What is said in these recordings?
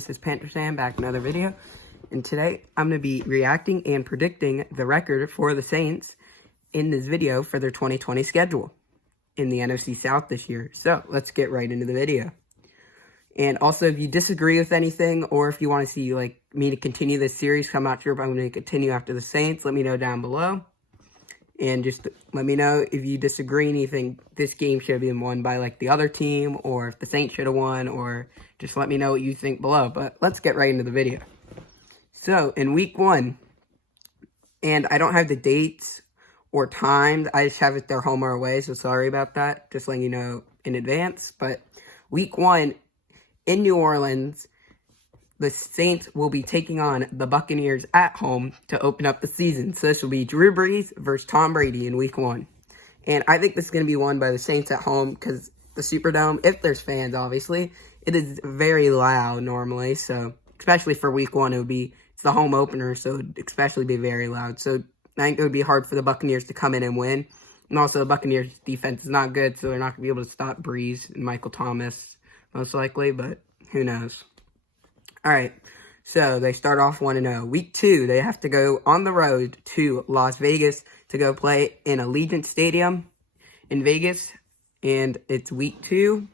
this is Panthers Fan back with another video. And today I'm going to be reacting and predicting the record for the Saints in this video for their 2020 schedule in the NFC South this year. So let's get right into the video. And also, if you disagree with anything, or if you want to see me to continue this series, I'm not sure if I'm going to continue after the Saints, let me know down below. And just let me know if you disagree and you think this game should have been won by the other team, or if the Saints should have won, or just let me know what you think below. But let's get right into the video. So in week 1, and I don't have the dates or times, I just have it their home or away, so sorry about that. Just letting you know in advance. But week 1 in New Orleans, the Saints will be taking on the Buccaneers at home to open up the season. So this will be Drew Brees versus Tom Brady in week 1. And I think this is going to be won by the Saints at home because the Superdome, if there's fans, obviously, it is very loud normally. So especially for week 1, it's the home opener, so it would especially be very loud. So I think it would be hard for the Buccaneers to come in and win. And also the Buccaneers defense is not good, so they're not going to be able to stop Brees and Michael Thomas most likely, but who knows. All right, so they start off 1-0. Week 2, they have to go on the road to Las Vegas to go play in Allegiant Stadium in Vegas, and it's week 2.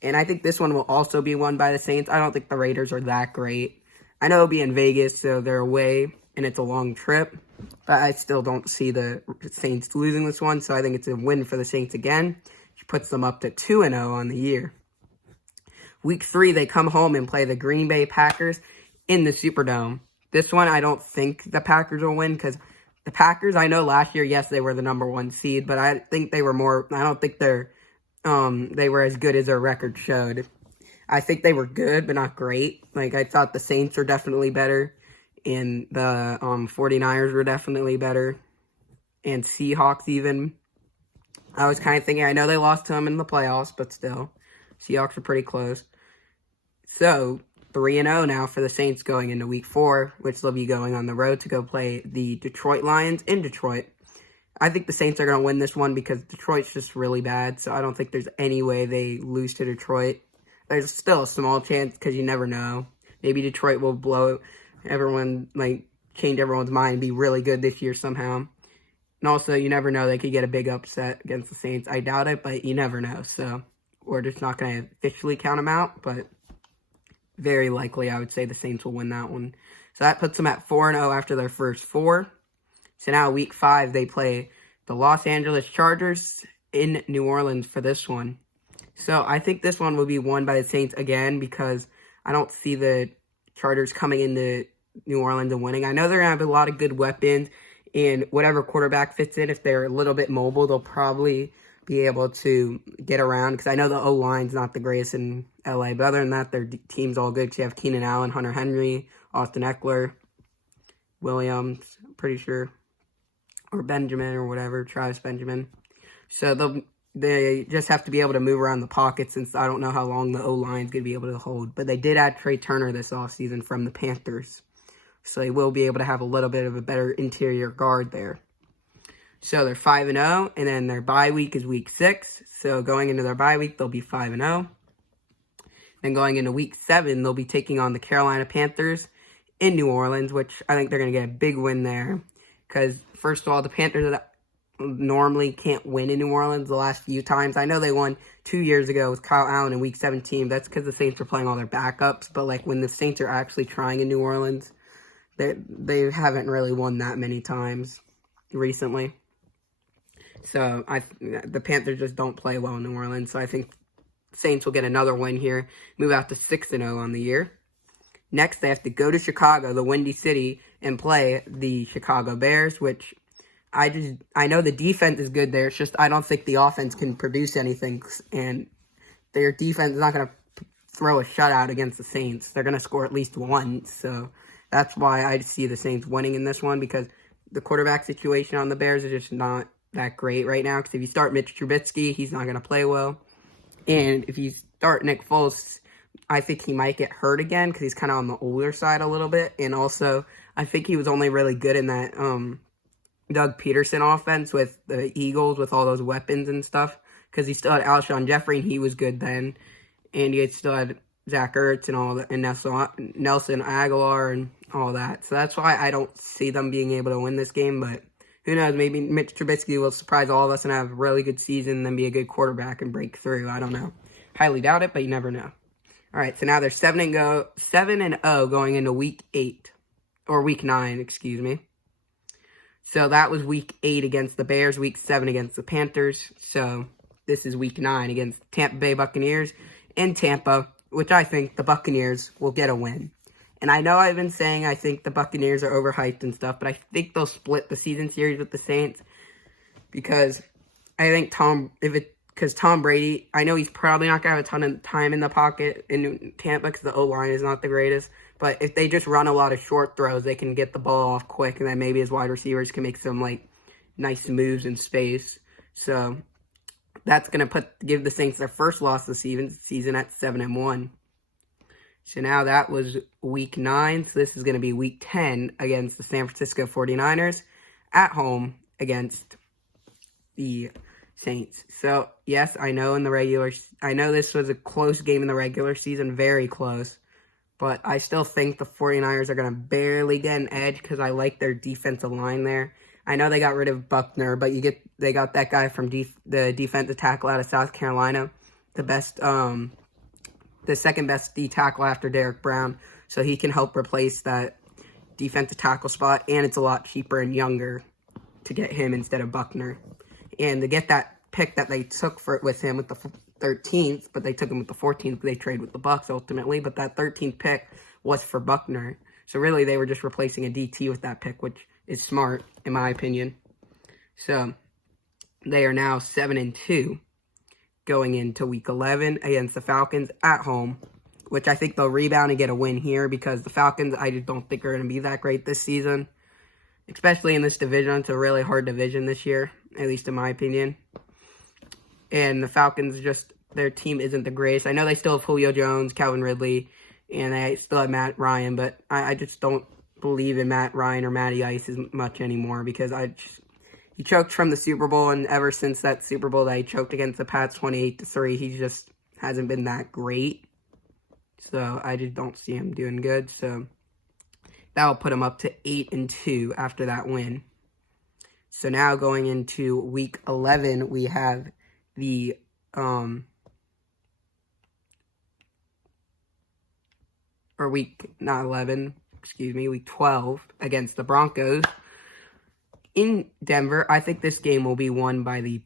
And I think this one will also be won by the Saints. I don't think the Raiders are that great. I know it'll be in Vegas, so they're away, and it's a long trip, but I still don't see the Saints losing this one, so I think it's a win for the Saints again, which puts them up to 2-0 on the year. Week 3, they come home and play the Green Bay Packers in the Superdome. This one, I don't think the Packers will win because the Packers, I know last year, yes, they were the number 1 seed, but I think they were I don't think they were as good as their record showed. I think they were good, but not great. I thought the Saints are definitely better, and the 49ers were definitely better, and Seahawks even. I was kind of thinking, I know they lost to them in the playoffs, but still, Seahawks are pretty close. So, 3-0 now for the Saints going into week 4, which they'll be going on the road to go play the Detroit Lions in Detroit. I think the Saints are going to win this one because Detroit's just really bad, so I don't think there's any way they lose to Detroit. There's still a small chance because you never know. Maybe Detroit will blow everyone, change everyone's mind and be really good this year somehow. And also, you never know, they could get a big upset against the Saints. I doubt it, but you never know, so we're just not going to officially count them out, but very likely, I would say the Saints will win that one. So that puts them at 4-0 after their first 4. So now week 5, they play the Los Angeles Chargers in New Orleans for this one. So I think this one will be won by the Saints again because I don't see the Chargers coming into New Orleans and winning. I know they're going to have a lot of good weapons, and whatever quarterback fits in, if they're a little bit mobile, they'll probably be able to get around, because I know the O-line's not the greatest in LA, but other than that, their team's all good, because you have Keenan Allen, Hunter Henry, Austin Eckler, Williams, I'm pretty sure, or Benjamin or whatever, Travis Benjamin. So they just have to be able to move around the pocket, since I don't know how long the O-line's going to be able to hold. But they did add Trey Turner this offseason from the Panthers, so they will be able to have a little bit of a better interior guard there. So they're 5-0, and then their bye week is week 6. So going into their bye week, they'll be 5-0. Then going into week 7, they'll be taking on the Carolina Panthers in New Orleans, which I think they're going to get a big win there. Because, first of all, the Panthers normally can't win in New Orleans the last few times. I know they won 2 years ago with Kyle Allen in week 17. That's because the Saints are playing all their backups. But, when the Saints are actually trying in New Orleans, they haven't really won that many times recently. So, the Panthers just don't play well in New Orleans. So, I think Saints will get another win here, move out to 6-0 on the year. Next, they have to go to Chicago, the Windy City, and play the Chicago Bears, which I know the defense is good there. It's just I don't think the offense can produce anything, and their defense is not going to throw a shutout against the Saints. They're going to score at least once. So, that's why I see the Saints winning in this one, because the quarterback situation on the Bears is just not that great right now, because if you start Mitch Trubisky, he's not going to play well. And if you start Nick Foles, I think he might get hurt again, because he's kind of on the older side a little bit. And also, I think he was only really good in that Doug Peterson offense with the Eagles, with all those weapons and stuff, because he still had Alshon Jeffrey, and he was good then. And he still had Zach Ertz and all that, and Nelson Aguilar and all that. So that's why I don't see them being able to win this game. But who knows? Maybe Mitch Trubisky will surprise all of us and have a really good season, and then be a good quarterback and break through. I don't know. Highly doubt it, but you never know. All right, so now they're 7-0 going into week 8 or week 9, excuse me. So that was week 8 against the Bears, week 7 against the Panthers. So this is week 9 against Tampa Bay Buccaneers in Tampa, which I think the Buccaneers will get a win. And I know I've been saying I think the Buccaneers are overhyped and stuff, but I think they'll split the season series with the Saints because I think Tom Brady, I know he's probably not going to have a ton of time in the pocket in Tampa because the O-line is not the greatest. But if they just run a lot of short throws, they can get the ball off quick, and then maybe his wide receivers can make some, nice moves in space. So that's going to give the Saints their first loss of the season at 7-1. So now that was week 9. So this is going to be week 10 against the San Francisco 49ers at home against the Saints. So, yes, I know this was a close game in the regular season, very close. But I still think the 49ers are going to barely get an edge because I like their defensive line there. I know they got rid of Buckner, but they got that guy from the defensive tackle out of South Carolina, the second best D tackle after Derek Brown. So he can help replace that defensive tackle spot, and it's a lot cheaper and younger to get him instead of Buckner. And to get that pick that they took with him with the 13th, but they took him with the 14th. They traded with the Bucs ultimately, but that 13th pick was for Buckner. So really, they were just replacing a DT with that pick, which is smart in my opinion. So they are now 7-2 going into week 11 against the Falcons at home, which I think they'll rebound and get a win here because the Falcons I just don't think are going to be that great this season, especially in this division. It's a really hard division this year, at least in my opinion. And the Falcons, their team isn't the greatest. I know they still have Julio Jones, Calvin Ridley, and they still have Matt Ryan, but I just don't believe in Matt Ryan or Matty Ice as much anymore because he choked from the Super Bowl, and ever since that Super Bowl that he choked against the Pats 28-3, he just hasn't been that great. So I just don't see him doing good. So that will put him up to 8-2 after that win. So now going into week 11, we have the week 12 against the Broncos in Denver. I think this game will be won by the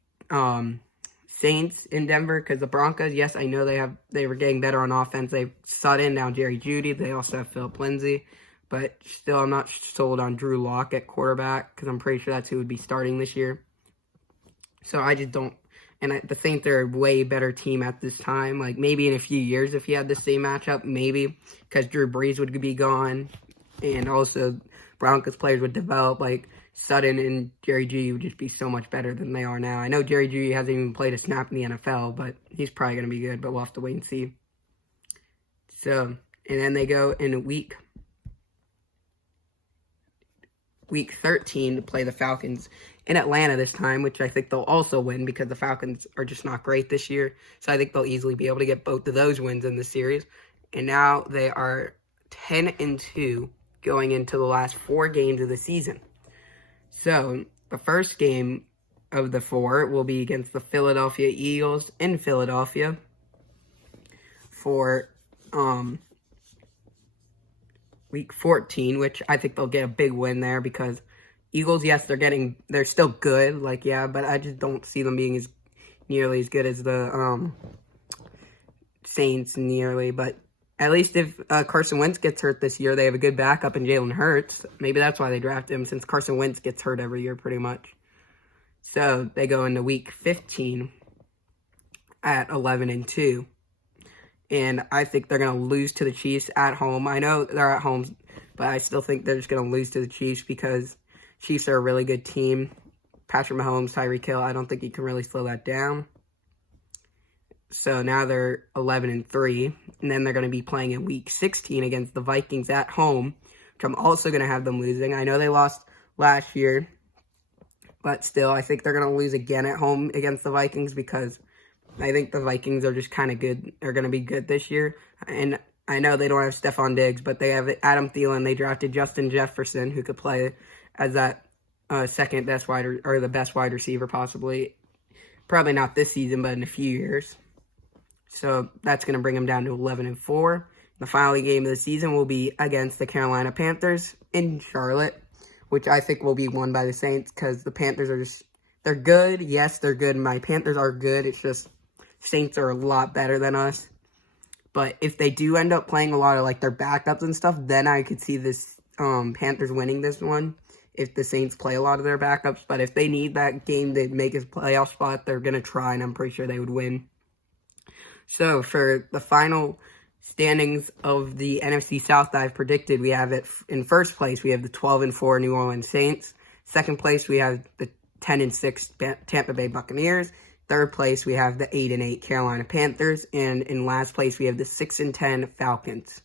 Saints in Denver because the Broncos, yes, I know they were getting better on offense. They've Sutton, now Jerry Jeudy. They also have Philip Lindsay. But still, I'm not sold on Drew Lock at quarterback because I'm pretty sure that's who would be starting this year. So I just don't. And the Saints are a way better team at this time. Maybe in a few years if you had the same matchup, maybe. Because Drew Brees would be gone. And also Broncos players would develop. Sutton and Jerry Jeudy would just be so much better than they are now. I know Jerry Jeudy hasn't even played a snap in the NFL, but he's probably going to be good. But we'll have to wait and see. So, and then they go in week 13 to play the Falcons in Atlanta this time, which I think they'll also win because the Falcons are just not great this year. So I think they'll easily be able to get both of those wins in the series. And now they are 10-2 going into the last 4 games of the season. So the first game of the 4 will be against the Philadelphia Eagles in Philadelphia for week 14, which I think they'll get a big win there because Eagles, yes, they're still good, but I just don't see them being nearly as good as the Saints nearly. But at least if Carson Wentz gets hurt this year, they have a good backup in Jalen Hurts. Maybe that's why they drafted him, since Carson Wentz gets hurt every year pretty much. So they go into week 15 at 11-2. And I think they're going to lose to the Chiefs at home. I know they're at home, but I still think they're just going to lose to the Chiefs because Chiefs are a really good team. Patrick Mahomes, Tyreek Hill, I don't think you can really slow that down. So now they're 11-3, and then they're going to be playing in week 16 against the Vikings at home, which I'm also going to have them losing. I know they lost last year, but still, I think they're going to lose again at home against the Vikings because I think the Vikings are just kind of good. They're going to be good this year. And I know they don't have Stephon Diggs, but they have Adam Thielen. They drafted Justin Jefferson, who could play as that second best or the best wide receiver possibly. Probably not this season, but in a few years. So that's going to bring them down to 11-4. The final game of the season will be against the Carolina Panthers in Charlotte, which I think will be won by the Saints because the Panthers are just, they're good. Yes, they're good. My Panthers are good. It's just Saints are a lot better than us. But if they do end up playing a lot of like their backups and stuff, then I could see this Panthers winning this one if the Saints play a lot of their backups. But if they need that game to make a playoff spot, they're going to try, and I'm pretty sure they would win. So for the final standings of the NFC South that I've predicted, we have it in first place, we have the 12-4 New Orleans Saints. Second place, we have the 10-6 Tampa Bay Buccaneers. Third place, we have the 8-8 Carolina Panthers. And in last place, we have the 6-10 Falcons.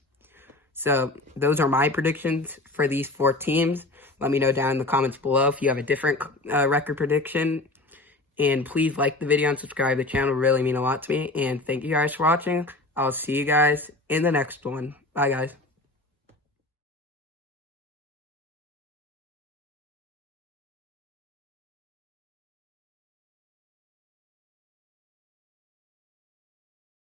So those are my predictions for these 4 teams. Let me know down in the comments below if you have a different record prediction. And please like the video and subscribe to the channel. It really mean a lot to me. And thank you guys for watching. I'll see you guys in the next one. Bye, guys.